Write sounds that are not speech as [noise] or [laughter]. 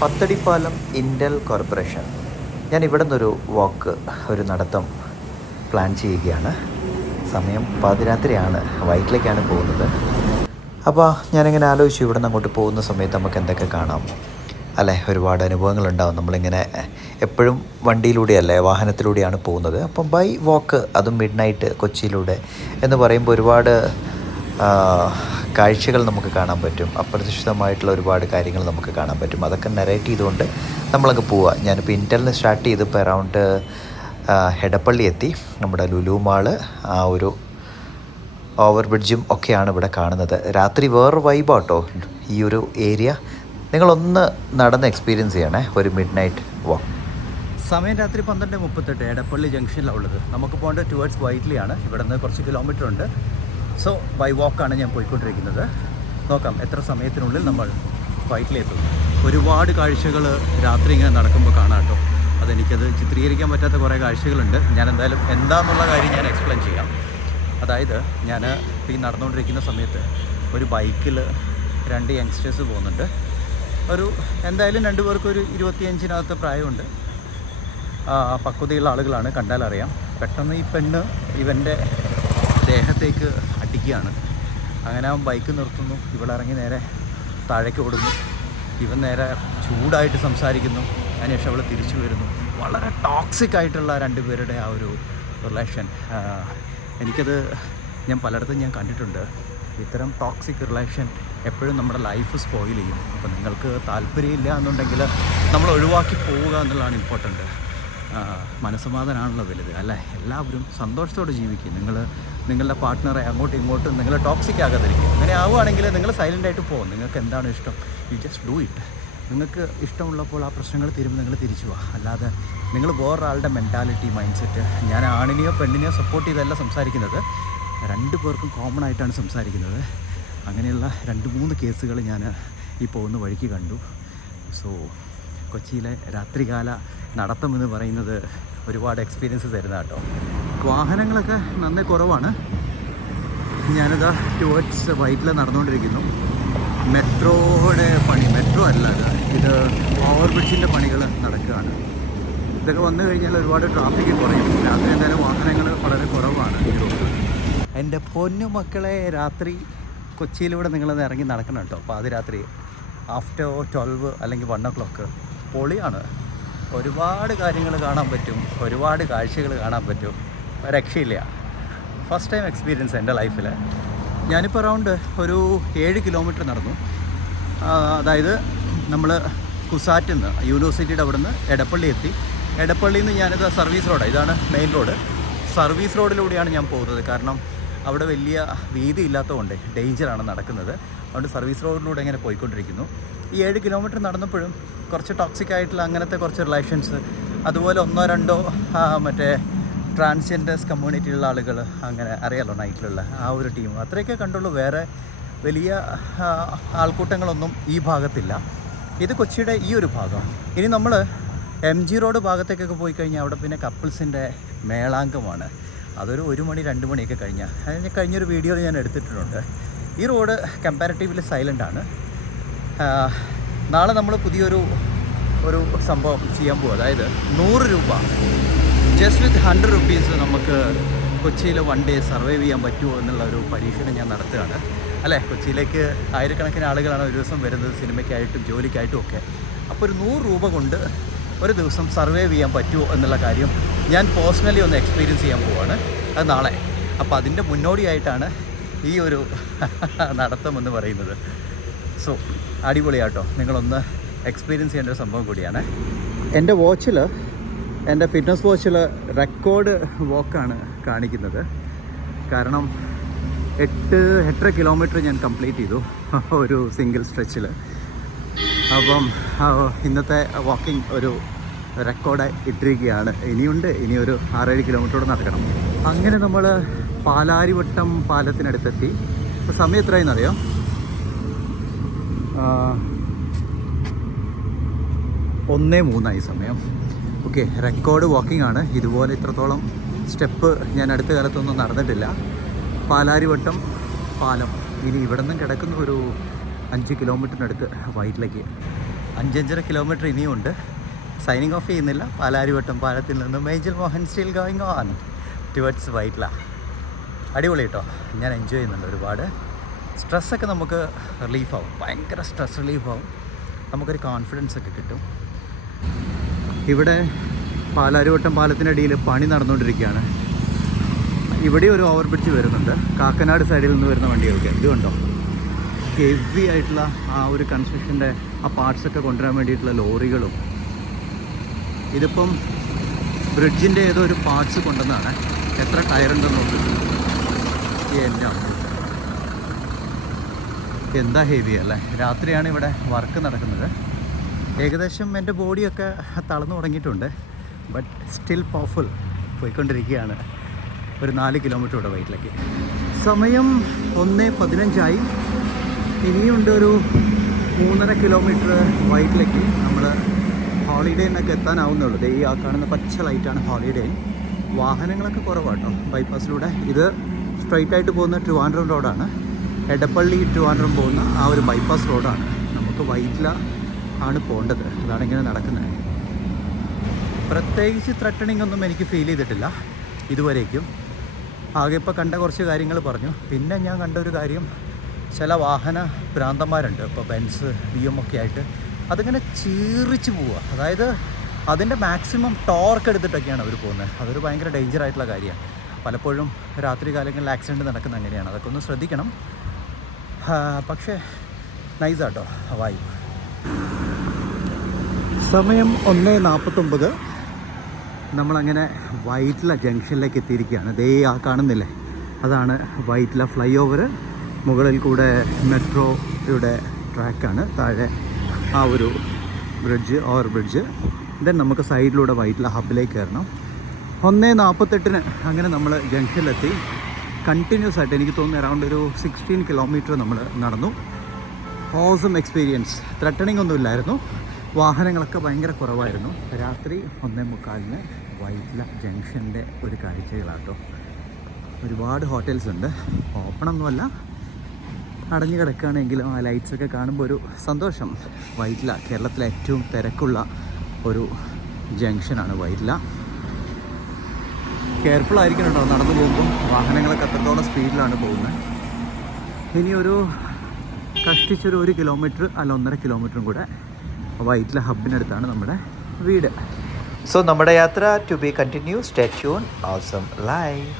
Pathadipalam ഇൻഡൽ corporation. ഞാൻ ഇവിടെ നിന്നൊരു വാക്ക് ഒരു നടത്തം പ്ലാൻ ചെയ്യുകയാണ്. സമയം പാതിരാത്രിയാണ്. വൈറ്റിലേക്കാണ് പോകുന്നത്. അപ്പോൾ ഞാനിങ്ങനെ ആലോചിച്ചു ഇവിടെ നിന്ന് അങ്ങോട്ട് പോകുന്ന സമയത്ത് നമുക്ക് എന്തൊക്കെ കാണാം? അല്ലേ? ഒരുപാട് അനുഭവങ്ങളുണ്ടാവും നമ്മളിങ്ങനെ എപ്പോഴും വണ്ടിയിലൂടെയല്ലേ വാഹനത്തിലൂടെയാണ് പോകുന്നത്. അപ്പം ബൈ വാക്ക് അതും മിഡ് നൈറ്റ് കൊച്ചിയിലൂടെ എന്ന് പറയുമ്പോൾ ഒരുപാട് കാഴ്ചകൾ നമുക്ക് കാണാൻ പറ്റും. അപ്രതീക്ഷിതമായിട്ടുള്ള ഒരുപാട് കാര്യങ്ങൾ നമുക്ക് കാണാൻ പറ്റും. അതൊക്കെ നെറേറ്റ് ചെയ്തുകൊണ്ട് നമ്മളങ്ങ് പോവുക ഞാനിപ്പോൾ ഇന്റലിന് സ്റ്റാർട്ട് ചെയ്തപ്പോൾ അറൗണ്ട് ഹെഡപ്പള്ളി എത്തി. നമ്മുടെ ലുലു മാൾ ആ ഒരു ഓവർ ബ്രിഡ്ജും ഒക്കെയാണ് ഇവിടെ കാണുന്നത്. രാത്രി വേറൊരു വൈബാട്ടോ ഈ ഒരു ഏരിയ നിങ്ങളൊന്ന് നടന്ന് എക്സ്പീരിയൻസ് ചെയ്യണേ. ഒരു മിഡ് നൈറ്റ് വാക്ക് സമയം രാത്രി പന്ത്രണ്ട് മുപ്പത്തെട്ട്. എടപ്പള്ളി ജംഗ്ഷനിലാണ് ഉള്ളത്. നമുക്ക് പോകേണ്ടത് ടുവേർഡ്സ് വൈറ്റ്ലിയാണ് ഇവിടെ നിന്ന് കുറച്ച് കിലോമീറ്റർ ഉണ്ട്. സോ ബൈ വാക്കാണ് ഞാൻ പോയിക്കൊണ്ടിരിക്കുന്നത്. നോക്കാം എത്ര സമയത്തിനുള്ളിൽ നമ്മൾ ഫ്ലൈറ്റിലെത്തും. ഒരുപാട് കാഴ്ചകൾ രാത്രി ഇങ്ങനെ നടക്കുമ്പോൾ കാണാം കേട്ടോ. അതെനിക്കത് ചിത്രീകരിക്കാൻ പറ്റാത്ത കുറേ കാഴ്ചകളുണ്ട്. ഞാൻ എന്തായാലും എന്താണെന്നുള്ള കാര്യം ഞാൻ എക്സ്പ്ലെയിൻ ചെയ്യാം. അതായത് ഞാൻ ഈ നടന്നുകൊണ്ടിരിക്കുന്ന സമയത്ത് ഒരു ബൈക്കിൽ രണ്ട് യങ്സ്റ്റേഴ്സ് പോകുന്നുണ്ട്. ഒരു എന്തായാലും രണ്ടു പേർക്കൊരു ഇരുപത്തിയഞ്ചിനകത്ത് പ്രായമുണ്ട്. പക്വതയുള്ള ആളുകളാണ് കണ്ടാലറിയാം. പെട്ടെന്ന് ഈ പെണ്ണ് ഇവന്റെ ദേഹത്തേക്ക് അടിക്കുകയാണ് അങ്ങനെ അവൻ ബൈക്ക് നിർത്തുന്നു. ഇവളിറങ്ങി നേരെ താഴേക്ക് ഓടുന്നു. ഇവൻ നേരെ ചൂടായിട്ട് സംസാരിക്കുന്നു. അതിനുശേഷം അവൾ തിരിച്ചു വരുന്നു. വളരെ ടോക്സിക് ആയിട്ടുള്ള രണ്ട് പേരുടെ ആ ഒരു റിലേഷൻ എനിക്കത് ഞാൻ പലയിടത്തും ഞാൻ കണ്ടിട്ടുണ്ട്. ഇത്തരം ടോക്സിക് റിലേഷൻ എപ്പോഴും നമ്മുടെ ലൈഫ് സ്പോയിൽ ചെയ്യും. അപ്പോൾ നിങ്ങൾക്ക് താല്പര്യമില്ല എന്നുണ്ടെങ്കിൽ നമ്മൾ ഒഴിവാക്കി പോവുക എന്നുള്ളതാണ് ഇമ്പോർട്ടന്റ് മനസ്സമാധാനമാണല്ലോ വലുത് അല്ല? എല്ലാവരും സന്തോഷത്തോടെ ജീവിക്കും. നിങ്ങൾ നിങ്ങളുടെ പാർട്ട്ണറെ അങ്ങോട്ടും ഇങ്ങോട്ടും നിങ്ങൾ ടോക്സിക് ആകാതിരിക്കും അങ്ങനെ ആവുകയാണെങ്കിൽ നിങ്ങൾ സൈലന്റ് ആയിട്ട് പോകും. നിങ്ങൾക്ക് എന്താണ് ഇഷ്ടം? യു ജസ്റ്റ് ഡൂ ഇറ്റ് നിങ്ങൾക്ക് ഇഷ്ടമുള്ളപ്പോൾ ആ പ്രശ്നങ്ങൾ തീരുമ്പോൾ നിങ്ങൾ തിരിച്ചു പോവാം അല്ലാതെ നിങ്ങൾ വേറൊരാളുടെ മെന്റാലിറ്റി മൈൻഡ് സെറ്റ് ഞാൻ ആണിനെയോ പെണ്ണിനെയോ സപ്പോർട്ട് ചെയ്തല്ല സംസാരിക്കുന്നത്. രണ്ട് പേർക്കും കോമൺ ആയിട്ടാണ് സംസാരിക്കുന്നത്. അങ്ങനെയുള്ള രണ്ട് മൂന്ന് കേസുകൾ ഞാൻ ഈ പോകുന്ന വഴിക്ക് കണ്ടു. സോ കൊച്ചിയിലെ രാത്രികാല നടത്തം എന്ന് പറയുന്നത് ഒരുപാട് എക്സ്പീരിയൻസ് തരുന്ന കേട്ടോ വാഹനങ്ങളൊക്കെ നന്നേ കുറവാണ്. ഞാനിതാ ടുവേർഡ്സ് വൈറ്റിൽ നടന്നുകൊണ്ടിരിക്കുന്നു. മെട്രോയുടെ പണി മെട്രോ അല്ല ഇത്. ഇത് ഓവർ ബ്രിഡ്ജിന്റെ പണികൾ നടക്കുകയാണ്. ഇതൊക്കെ വന്നു കഴിഞ്ഞാൽ ഒരുപാട് ട്രാഫിക് കുറയും. രാത്രി എന്തായാലും വാഹനങ്ങൾ വളരെ കുറവാണ്. എന്റെ പൊന്നു മക്കളെ രാത്രി കൊച്ചിയിലൂടെ നിങ്ങളത് ഇറങ്ങി നടക്കണം കേട്ടോ. അപ്പോൾ അത് രാത്രി ആഫ്റ്റർ ട്വൽവ് അല്ലെങ്കിൽ വൺ ഒ ക്ലോക്ക് പൊളിയാണ്. ഒരുപാട് കാര്യങ്ങൾ കാണാൻ പറ്റും. ഒരുപാട് കാഴ്ചകൾ കാണാൻ പറ്റും. രക്ഷയില്ല. ഫസ്റ്റ് ടൈം എക്സ്പീരിയൻസ് എന്റെ ലൈഫിൽ ഞാനിപ്പോൾ അറൗണ്ട് ഒരു ഏഴ് കിലോമീറ്റർ നടന്നു. അതായത് നമ്മൾ കുസാറ്റിൽ നിന്ന് യൂണിവേഴ്സിറ്റിയുടെ അവിടെ നിന്ന് എടപ്പള്ളി എത്തി. എടപ്പള്ളിയിൽ നിന്ന് ഞാനിത് സർവീസ് റോഡാണ് ഇതാണ് മെയിൻ റോഡ് സർവീസ് റോഡിലൂടെയാണ് ഞാൻ പോകുന്നത്. കാരണം അവിടെ വലിയ വീതി ഇല്ലാത്തതുകൊണ്ട് ഡേഞ്ചറാണ് നടക്കുന്നത്. അതുകൊണ്ട് സർവീസ് റോഡിലൂടെ ഇങ്ങനെ പോയിക്കൊണ്ടിരിക്കുന്നു. ഈ ഏഴ് കിലോമീറ്റർ നടന്നപ്പോഴും കുറച്ച് ടോക്സിക് ആയിട്ടുള്ള അങ്ങനത്തെ കുറച്ച് റിലേഷൻസ് അതുപോലെ ഒന്നോ രണ്ടോ മറ്റേ ട്രാൻസ്ജെൻഡേഴ്സ് കമ്മ്യൂണിറ്റിയിലുള്ള ആളുകൾ അങ്ങനെ അറിയാലോ നൈറ്റിലുള്ള ആ ഒരു ടീം അത്രയൊക്കെ കണ്ടുള്ളൂ. വേറെ വലിയ ആൾക്കൂട്ടങ്ങളൊന്നും ഈ ഭാഗത്തില്ല. ഇത് കൊച്ചിയുടെ ഈ ഒരു ഭാഗം. ഇനി നമ്മൾ എം ജി റോഡ് ഭാഗത്തേക്കൊക്കെ പോയി കഴിഞ്ഞാൽ അവിടെ പിന്നെ കപ്പിൾസിന്റെ മേളാങ്കമാണ്. അതൊരു ഒരു മണി രണ്ട് മണിയൊക്കെ കഴിഞ്ഞാൽ അതിന് കഴിഞ്ഞൊരു വീഡിയോ ഞാൻ എടുത്തിട്ടുണ്ട്. ഈ റോഡ് കമ്പാരിറ്റീവ്ലി സൈലന്റ് ആണ്. നാളെ നമ്മൾ പുതിയൊരു ഒരു സംഭവം ചെയ്യാൻ പോകും അതായത് നൂറ് രൂപ ജസ്റ്റ് വിത്ത് ഹൺഡ്രഡ് റുപ്പീസ് നമുക്ക് കൊച്ചിയിൽ വൺ ഡേ സർവൈവ് ചെയ്യാൻ പറ്റുമോ എന്നുള്ള ഒരു പരീക്ഷണം ഞാൻ നടത്തുകയാണ്. അല്ലേ? കൊച്ചിയിലേക്ക് ആയിരക്കണക്കിന് ആളുകളാണ് ഒരു ദിവസം വരുന്നത് സിനിമയ്ക്കായിട്ടും ജോലിക്കായിട്ടും ഒക്കെ. അപ്പോൾ ഒരു നൂറ് രൂപ കൊണ്ട് ഒരു ദിവസം സർവൈവ് ചെയ്യാൻ പറ്റുമോ എന്നുള്ള കാര്യം ഞാൻ പേഴ്സണലി ഒന്ന് എക്സ്പീരിയൻസ് ചെയ്യാൻ പോവാണ്. അത് നാളെ. അപ്പോൾ അതിന്റെ മുന്നോടിയായിട്ടാണ് ഈ ഒരു [laughs] നടത്തം എന്ന് പറയുന്നത്. സോ അടിപൊളിയാട്ടോ. നിങ്ങളൊന്ന് എക്സ്പീരിയൻസ് ചെയ്യേണ്ട ഒരു സംഭവം കൂടിയാണ്. എന്റെ വാച്ചിൽ എന്റെ ഫിറ്റ്നസ് വാച്ചിൽ റെക്കോർഡ് വാക്കാണ് കാണിക്കുന്നത്. കാരണം എട്ട് എട്ടര കിലോമീറ്റർ ഞാൻ കംപ്ലീറ്റ് ചെയ്തു [laughs] ഒരു സിംഗിൾ സ്ട്രെച്ചിൽ അപ്പം ഇന്നത്തെ വാക്കിംഗ് ഒരു റെക്കോർഡ് ഇട്ടിരിക്കുകയാണ്. ഇനിയുണ്ട് ഇനി ഒരു ആറേഴ് കിലോമീറ്റർ നടക്കണം. അങ്ങനെ നമ്മൾ പാലാരിവട്ടം പാലത്തിനടുത്തെത്തി. ഇപ്പോൾ സമയം എത്രയെന്നറിയോ ഒന്നേ മൂന്നായി സമയം. ഓക്കെ റെക്കോർഡ് വാക്കിംഗ് ആണ്. ഇതുപോലെ ഇത്രത്തോളം സ്റ്റെപ്പ് ഞാൻ അടുത്ത കാലത്തൊന്നും നടന്നിട്ടില്ല. പാലാരിവട്ടം പാലം. ഇനി ഇവിടെ നിന്നും കിടക്കുന്ന ഒരു അഞ്ച് കിലോമീറ്ററിനടുത്ത് വൈറ്റിലേക്ക് അഞ്ചഞ്ചര കിലോമീറ്റർ ഇനിയുമുണ്ട് സൈനിങ് ഓഫ് ചെയ്യുന്നില്ല. പാലാരിവട്ടം പാലത്തിൽ നിന്ന് മേജൽ Mohan still going on towards Vyttila അടിപൊളി കേട്ടോ. ഞാൻ എൻജോയ് ചെയ്യുന്നുണ്ട് ഒരുപാട്. സ്ട്രെസ്സൊക്കെ നമുക്ക് റിലീഫാവും ഭയങ്കര സ്ട്രെസ് റിലീഫാവും നമുക്കൊരു കോൺഫിഡൻസ് ഒക്കെ കിട്ടും. ഇവിടെ പാലാരിവട്ടം പാലത്തിനടിയിൽ പണി നടന്നുകൊണ്ടിരിക്കുകയാണ്. ഇവിടെ ഒരു ഓവർ ബ്രിഡ്ജ് വരുന്നുണ്ട്. കാക്കനാട് സൈഡിൽ നിന്ന് വരുന്ന വണ്ടികൾക്ക്. ഇത് കണ്ടോ ഹെവി ആയിട്ടുള്ള ആ ഒരു കൺസ്ട്രക്ഷന്റെ ആ പാർട്സൊക്കെ കൊണ്ടുവരാൻ വേണ്ടിയിട്ടുള്ള ലോറികളും. ഇതിപ്പം ബ്രിഡ്ജിന്റെ ഏതോ ഒരു പാർട്സ് കൊണ്ടുവന്നാണ്. എത്ര ടയറുണ്ടെന്ന് നോക്കി. എന്റെ എന്താ ഹെവി അല്ലേ? രാത്രിയാണ് ഇവിടെ വർക്ക് നടക്കുന്നത്. ഏകദേശം എന്റെ ബോഡിയൊക്കെ തളർന്നു തുടങ്ങിയിട്ടുണ്ട്. ബട്ട് സ്റ്റിൽ പവർഫുൾ പോയിക്കൊണ്ടിരിക്കുകയാണ്. ഒരു നാല് കിലോമീറ്റർ ഇവിടെ വൈറ്റിലേക്ക് സമയം ഒന്ന് പതിനഞ്ചായി. ഇനിയുണ്ട് ഒരു മൂന്നര കിലോമീറ്റർ വൈറ്റിലേക്ക് നമ്മൾ ഹോളിഡേ എന്നൊക്കെ എത്താനാവുന്നുള്ളൂ. ദേ ആ കാണുന്ന പച്ച ലൈറ്റാണ് ഹോളിഡേ വാഹനങ്ങളൊക്കെ കുറവാട്ടോ ബൈപ്പാസിലൂടെ ഇത് സ്ട്രൈറ്റ് ആയിട്ട് പോകുന്ന ട്രിവാൻഡ്രം റോഡാണ് എടപ്പള്ളി ട്രിവാൻഡ്രം പോകുന്ന ആ ഒരു ബൈപ്പാസ് റോഡാണ് നമുക്ക് വൈറ്റില ആണ് പോകേണ്ടത് അതാണ് ഇങ്ങനെ നടക്കുന്നത്. പ്രത്യേകിച്ച് ത്രട്ടണിംഗ് ഒന്നും എനിക്ക് ഫീൽ ചെയ്തിട്ടില്ല. ഇതുവരേക്കും. ആകെ ഇപ്പോൾ കണ്ട കുറച്ച് കാര്യങ്ങൾ പറഞ്ഞു. പിന്നെ ഞാൻ കണ്ട ഒരു കാര്യം ചില വാഹന ഭ്രാന്തന്മാരുണ്ട്. ഇപ്പോൾ ബെൻസ് ബി എം ഒക്കെ ആയിട്ട്. അതിങ്ങനെ ചീറിച്ച് പോവുക. അതായത് അതിന്റെ മാക്സിമം ടോർക്ക് എടുത്തിട്ടൊക്കെയാണ് അവർ പോകുന്നത്. അതൊരു ഭയങ്കര ഡേഞ്ചർ ആയിട്ടുള്ള കാര്യമാണ്. പലപ്പോഴും രാത്രി കാലങ്ങളിൽ ആക്സിഡന്റ് നടക്കുന്ന അങ്ങനെയാണ്. അതൊക്കെ ഒന്ന് ശ്രദ്ധിക്കണം. പക്ഷേ നൈസാട്ടോ വായു സമയം ഒന്ന് നാൽപ്പത്തൊമ്പത് നമ്മളങ്ങനെ വൈറ്റ്ല ജംഗ്ഷനിലേക്ക് എത്തിയിരിക്കുകയാണ്. ദേ ആ കാണുന്നില്ലേ? അതാണ് വൈറ്റ്ല ഫ്ലൈ ഓവർ മുകളിൽ കൂടെ മെട്രോയുടെ ട്രാക്കാണ്. താഴെ ആ ഒരു ബ്രിഡ്ജ് ഓവർ ബ്രിഡ്ജ്. ദെൻ നമുക്ക് സൈഡിലൂടെ വൈറ്റ്ല ഹബിലേക്ക് കയറണം. ഒന്ന് നാൽപ്പത്തെട്ടിന് അങ്ങനെ നമ്മൾ ജംഗ്ഷനിലെത്തി. കണ്ടിന്യൂസ് ആയിട്ട് എനിക്ക് തോന്നുന്നു അറൗണ്ട് ഒരു സിക്സ്റ്റീൻ കിലോമീറ്റർ നമ്മൾ നടന്നു. ഓസം എക്സ്പീരിയൻസ് ത്രട്ടണിംഗ് ഒന്നും ഇല്ലായിരുന്നു വാഹനങ്ങളൊക്കെ ഭയങ്കര കുറവായിരുന്നു. രാത്രി ഒന്നേ മുക്കാലിന് വൈറ്റ്ല ജംഗ്ഷന്റെ ഒരു കാഴ്ചകളാട്ടോ. ഒരുപാട് ഹോട്ടൽസ് ഉണ്ട്. ഓപ്പണൊന്നുമല്ല. അടഞ്ഞു കിടക്കുകയാണെങ്കിലും ആ ലൈറ്റ്സൊക്കെ കാണുമ്പോൾ ഒരു സന്തോഷം. വൈറ്റില കേരളത്തിലെ ഏറ്റവും തിരക്കുള്ള ഒരു ജംഗ്ഷനാണ് വൈറ്റില. കെയർഫുൾ ആയിരിക്കണം കേട്ടോ നടന്നു പോകുമ്പോൾ. വാഹനങ്ങളൊക്കെ അത്രത്തോളം സ്പീഡിലാണ് പോകുന്നത്. ഇനിയൊരു കഷ്ടിച്ചൊരു ഒരു കിലോമീറ്റർ അല്ല ഒന്നര കിലോമീറ്ററും കൂടെ വൈറ്റില ഹബിനടുത്താണ് നമ്മുടെ വീട്. സോ നമ്മുടെ യാത്ര to be continue stay tune awesome life